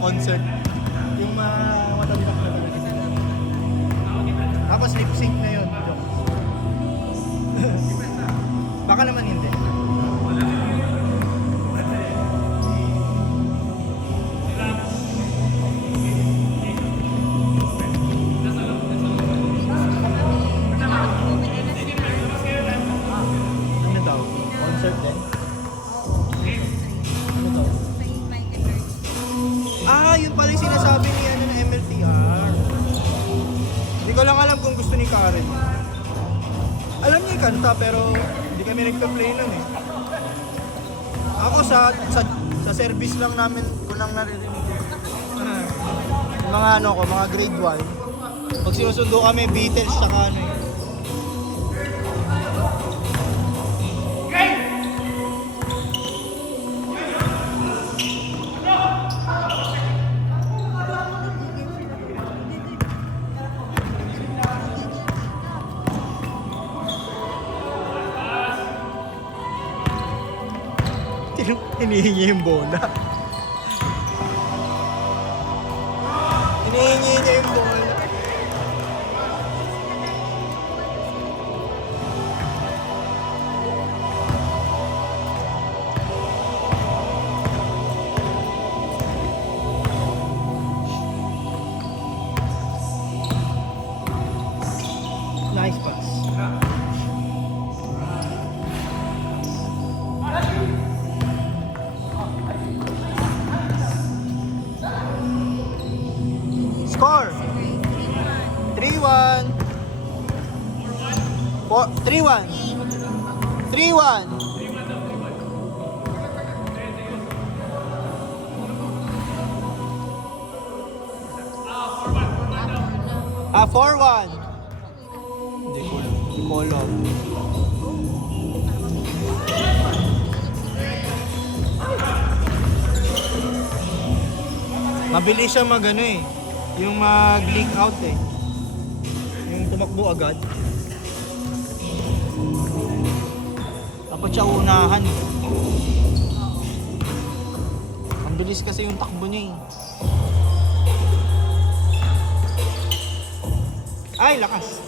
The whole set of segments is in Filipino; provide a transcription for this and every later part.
concert. Yung matabitak na talaga. Tapos lip sync na yun. Baka naman hindi. Ano daw? Concert din? Ano daw? Ah, yun pala yung sinasabi ni ano na MLTR. Hindi ko lang alam kung gusto ni Karen. Alam niya yung kanta pero hindi kami nagpa-play nun eh. Ako sa service lang namin ko nang naririnig. Yung mga ano ko, mga grade 1. Pag sinusundo kami, Beatles saka ano eh. Hinihingi yung bola. Hinihingi niya yung bola. Nice pass. Score 3-1 3-1 3-1 4-1 Hindi ko alam. Mabilis siya mag-ano eh. Yung mag-leak out eh. Yung tumakbo agad. Dapat siya unahan eh. Ang bilis kasi yung takbo niya eh. Ay, lakas.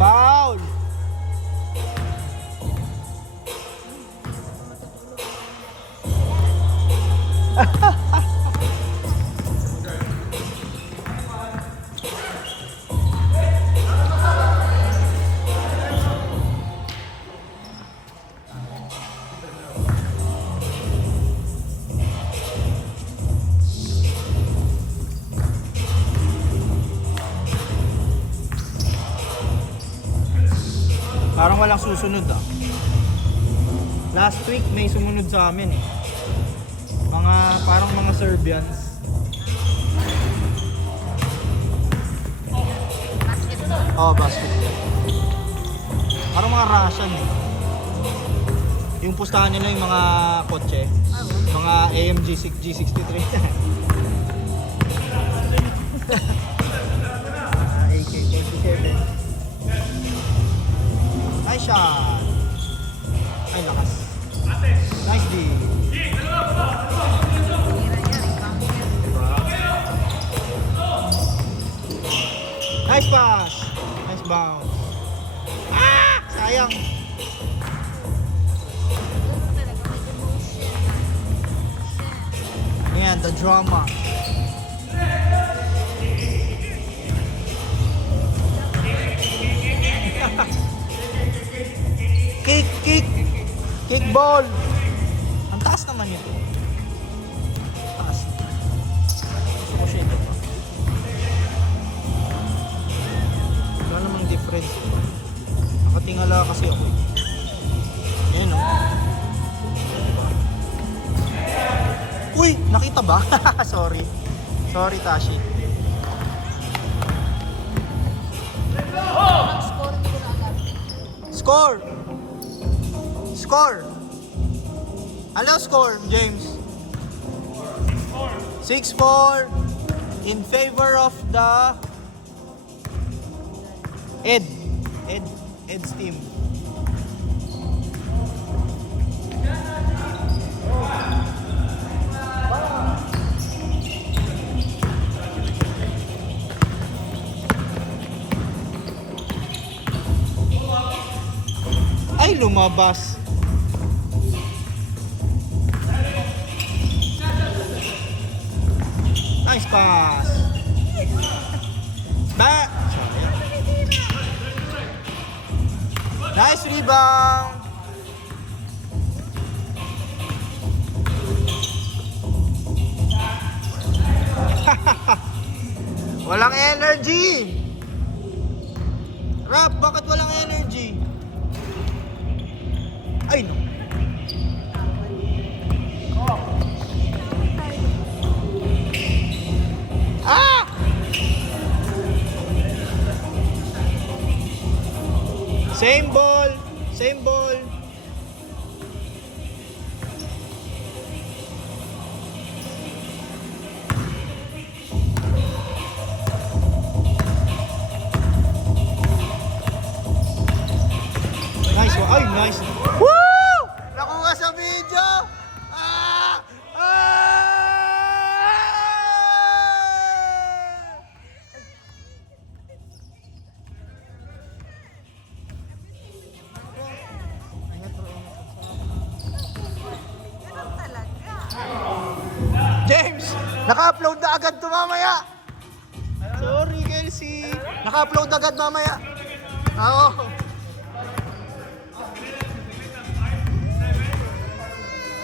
Foul! Parang walang susunod ah. Last week may sumunod sa amin eh. Parang mga Serbians. Oh, basketball. Parang mga Russian eh. Yung pustahan nila yung mga kotse. Mga AMG G63. AK-47. Nice shot. Ay, lakas. Nice D. Nice pass. Nice bounce. Ah! Sayang. Ayan, the drama. Kick ball. Ang taas naman yun. Taas. Gusto ko siya ito pa. Wala namang difference. Nakatingala kasi ako. Ayan o. Uy! Nakita ba? Sorry. Sorry, Tashi. Score! Score! Hello, score, James. 6-4 in favor of the Ed's team. lumabas. Nice pass. Ba. Nice rebound. Walang energy. Rap, bakit walang energy? Ay no. Ah! Same ball, same ball. Nice one. Ay, nice. Woo! Nakuha sa video. Ah! Ah! James, naka-upload na agad to mamaya. Sorry, Kelsey. Naka-upload agad mamaya. Oo.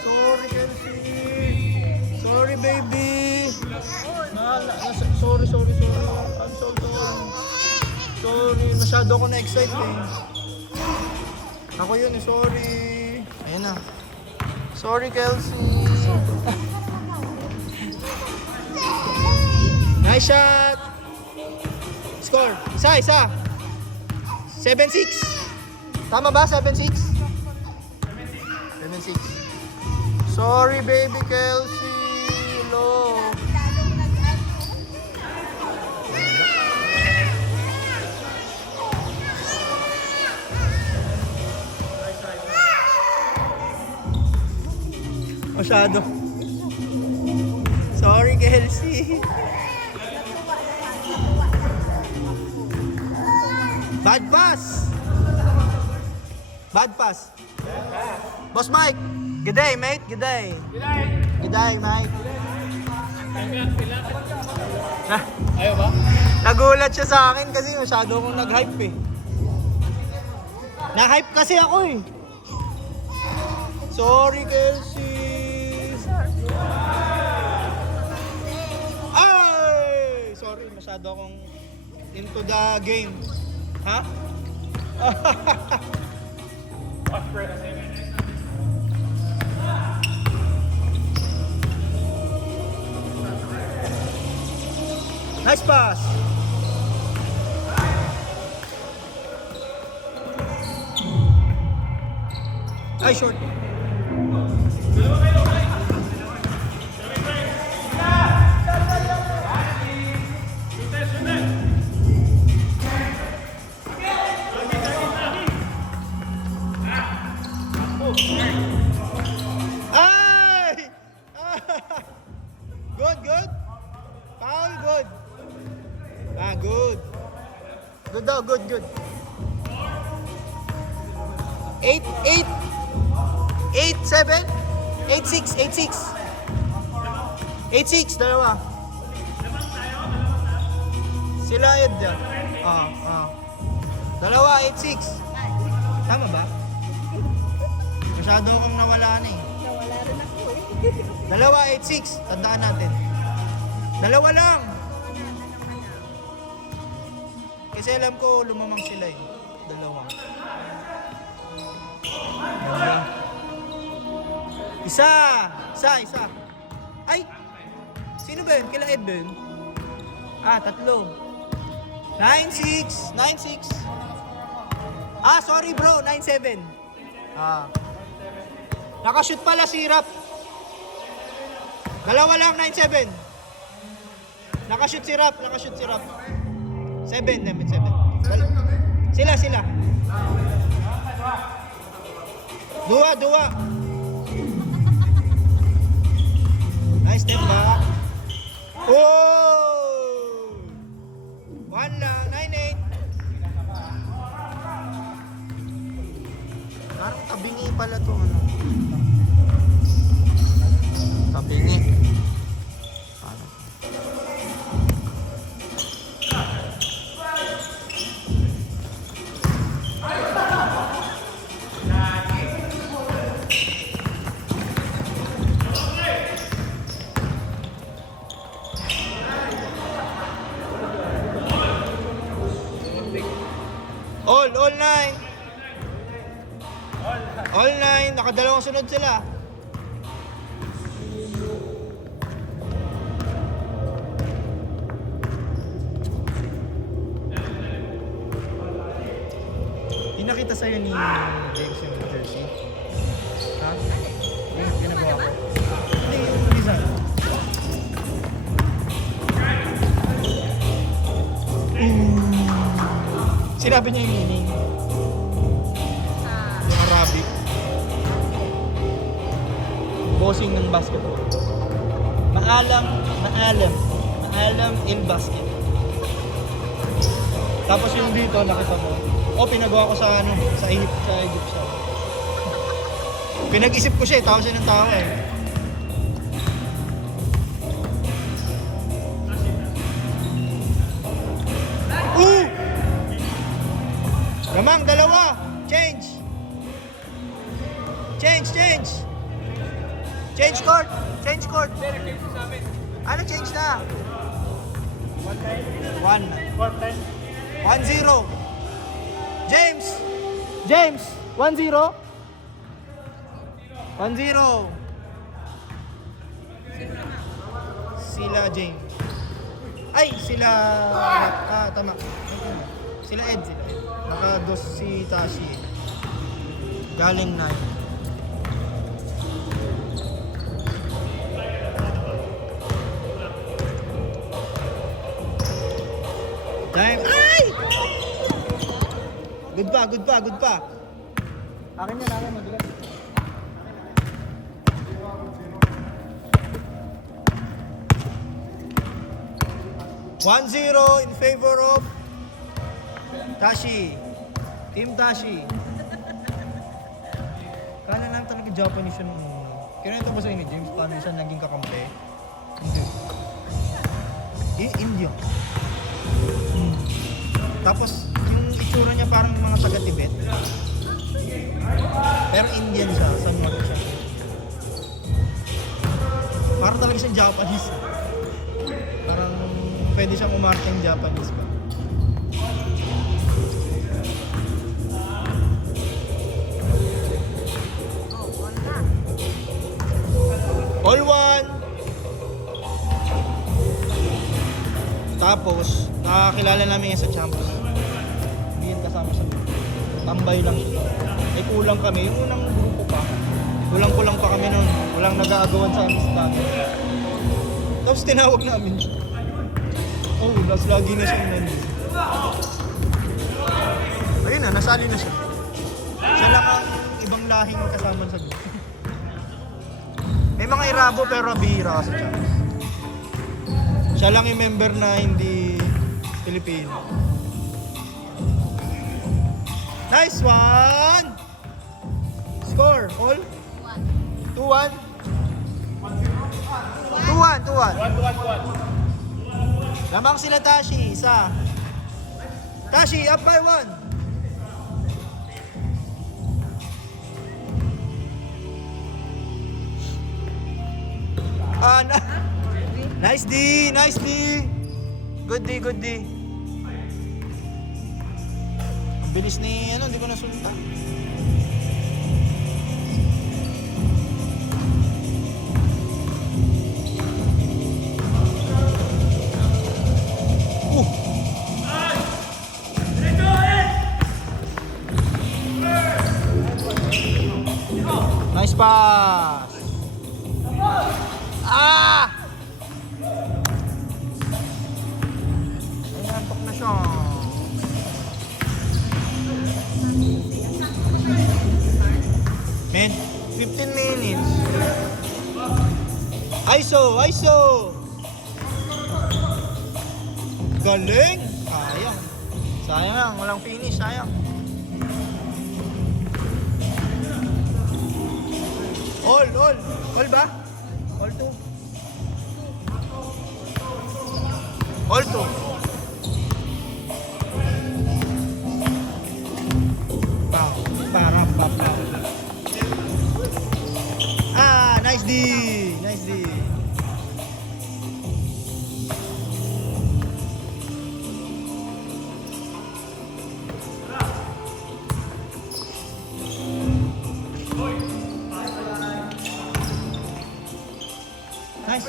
Sorry, Kelsey. Sorry, baby. Sorry. I'm so sorry. Sorry, masyado ako na-excite eh. Ako yun eh, sorry. Ayan na. Sorry, Kelsey. Nice shot. Score. Isa. 7-6. Tama ba? 7-6? 7-6. Sorry, baby Kelsey. Hello. Masyado. Sorry, Kelsey. Bad pass. Boss Mike. Good day, mate. Good day. Good day, mate. Ayaw ba? Nagulat siya sa akin kasi masyado akong nag-hype eh. Na-hype kasi ako eh. Sorry, Kelsey. Ay! Sorry, masyado akong into the game. Ha? Nice pass. Ay, short. Ay! Good. Foul, good. Good. Good daw, good. 8, 7, 8, 6. 8, 6, dalawa. Sila yun dyan. Dalawa, 8, 6. Tama ba? Masyado akong nawala na eh. Nawala rin ako eh. Dalawa, 8, 6. Tandaan natin. Dalawa lang. Kasi alam ko lumamang sila eh. Dalawa. Isa. Ay! Sino ba yun? Kila Ed ba yun? Tatlo. 9-6. Sorry bro. 9-7. Nakashoot pala si Rap. Dalawa lang, 9-7. Nakashoot si Rap. 7. Sila. Dua. Nice step back. Oh! 1 lang, 9-8. Parang Nakadalawang sunod sila. Hindi nakita sa'yo ni James yung jersey. Ha? Yung pinagawa ko. Hindi, yung design. Sinabi niya yung meaning. Yung Arabic. Bossing ng basketball. Maalam in basket. Tapos yung dito, nakita mo. Pinagawa ko sa sa Egyptian. Pinag-isip ko siya, tao siya ng tao eh. Gamang, dalawa! Change! Change court! Ano change na? 1-0. James! 1-0. 1-0. Sila James. Ay, sila... tama. Sila Ed. Naka-dos si Tashi. Galing 9. Time. Ay! Good pa. Akin yan, mabigat. (1-0) in favor of Tashi. Team Tashi. Kala lang talaga Japanese yun. Kinento ba sa inyo, James, paano siya naging kakampi? Hindi. India. Tapos, yung itsura niya parang mga taga-Tibet. Pero Indian siya, somewhat siya. Parang talaga siyang Japanese. Parang pwede siyang umarting Japanese pa. All one. Tapos, nakakilala namin yan sa champions. Hindi yan kasama sa tambay lang siya. Eh kulang kami, yung unang grupo pa. Kulang pa kami nun. Walang nag-aagawan sa amin sa dati. Tapos tinawag namin siya. Lagi na siya nandun. Ayun na, nasali na siya. Siya lang ang ibang lahing kasama sa grupo. May mga Irabo pero bihira kasi siya. Siya lang yung member na hindi Pilipino. Nice one! Score, all? 2-1? 2-1. Lamang sila Tashi, isa. Tashi, up by 1. Nice D. Good D. Ang bilis ni, hindi ko nasunta. Nice pass. Nantok na siya. Man, 15 minutes. ISO. Galing. Sayang, walang finish, sayang. All ba? All 2. All 2. Nice D. Nice.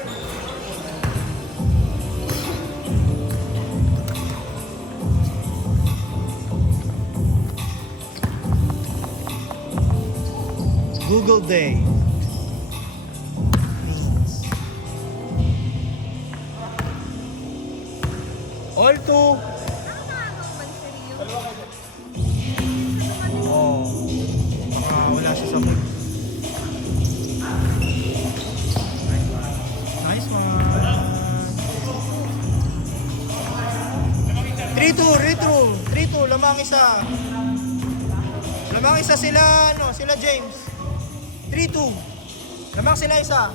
Google Day. All two. Oh. Wala siya sa mood. Nice one. 3-2, lamang isa. Lamang isa sila, sila James. 3-2. Lamang sila isa.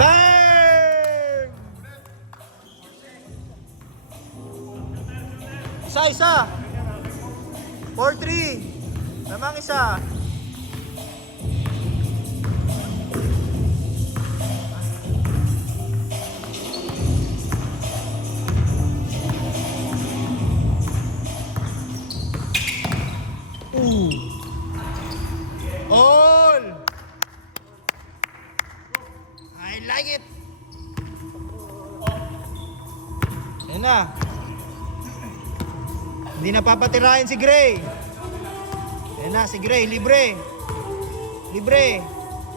Bang! Isa. 4-3. Lamang isa. All! I like it! Yan na. Hindi na papatirahin si Gray. Yan na, si Gray, libre. Libre.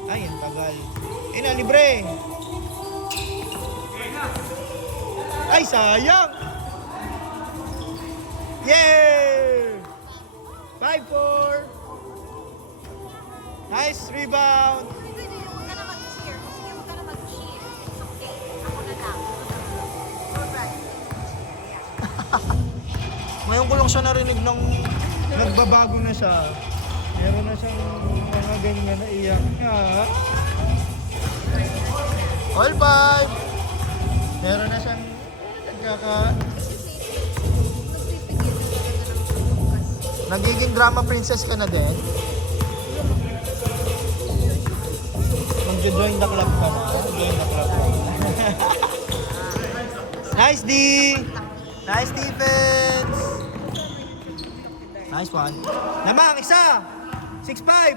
Ay, ang tagal. Yan na, libre. Ay, sayang! Yay! 5-4. Nice rebound. Huwag ka na mag-cheer. Sige, huwag ka na mag-cheer. It's okay. Ako na lang. Ngayon ko lang siya narinig ng nagbabago na siya. Meron na siyang mga ganyan na iyak niya. All five. Meron na siyang nagiging drama princess ka na din. Mag-join the club ka na. Join the club ka na. Nice D! Nice defense! Nice one. Lamang, isa! 6-5!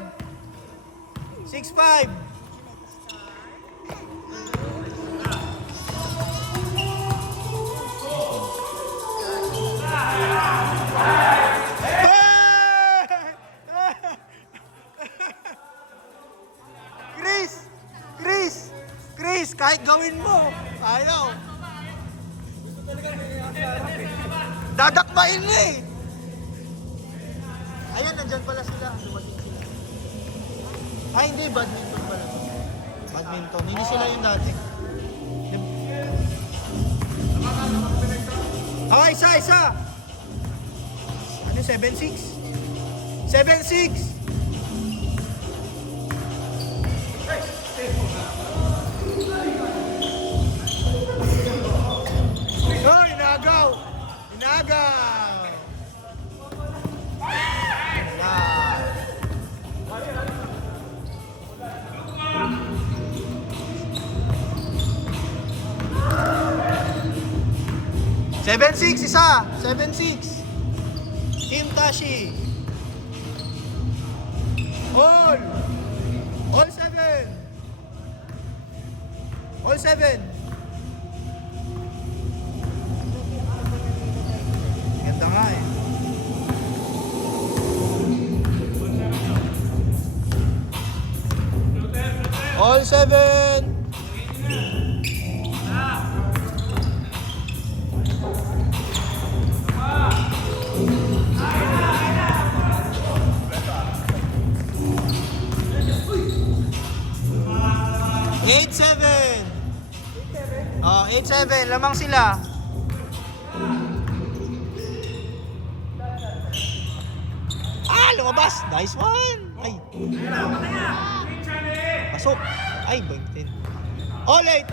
6-5! Chris, kahit gawin mo, ayaw. Dadakmain mo eh. Ayan, nandyan pala sila. Ay, hindi, badminton pala. Badminton, hindi sila yung dati. Ah, isa. Ano, 7-6? 7-6! Oh, inagaw! Ah. 7-6 isa! 7-6! Team Tashi! All 7! All 7! Ganda nga eh. All 7! Eight, 7. Oh, 8-7. Lamang sila. Ah, lumabas. Nice one. Ay. Pasok. Ay, 20. All 8.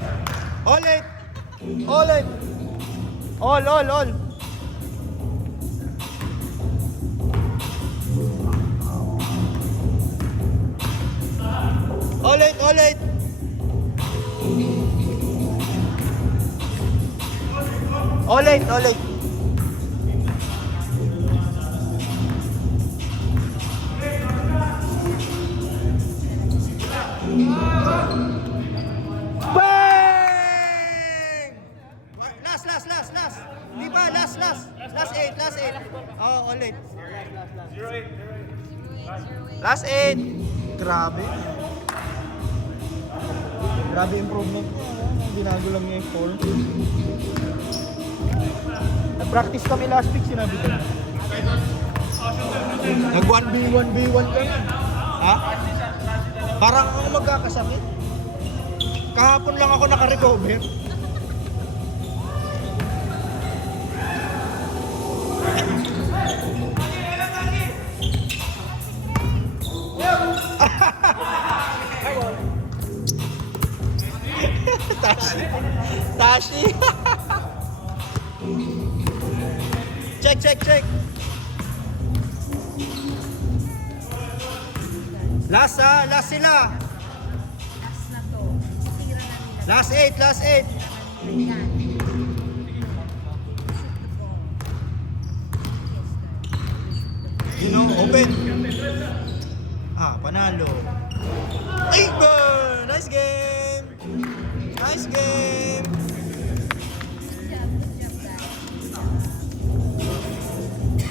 All 8. All 8. All. All 8. All 8. All 8. palit. 0-8. Last 8. Grabe. Grabe improvement niya. Binago lang niya yung score. Nag-practice kami last week, sinabi ko. Nag 1v1 kami. Ha? Parang ako magkakasakit. Kahapon lang ako naka-recover. Tashi. Check. Last sila. Last na to. Tira na nila. Last 8. Ayan. You know, open. Panalo. Ay, nice game.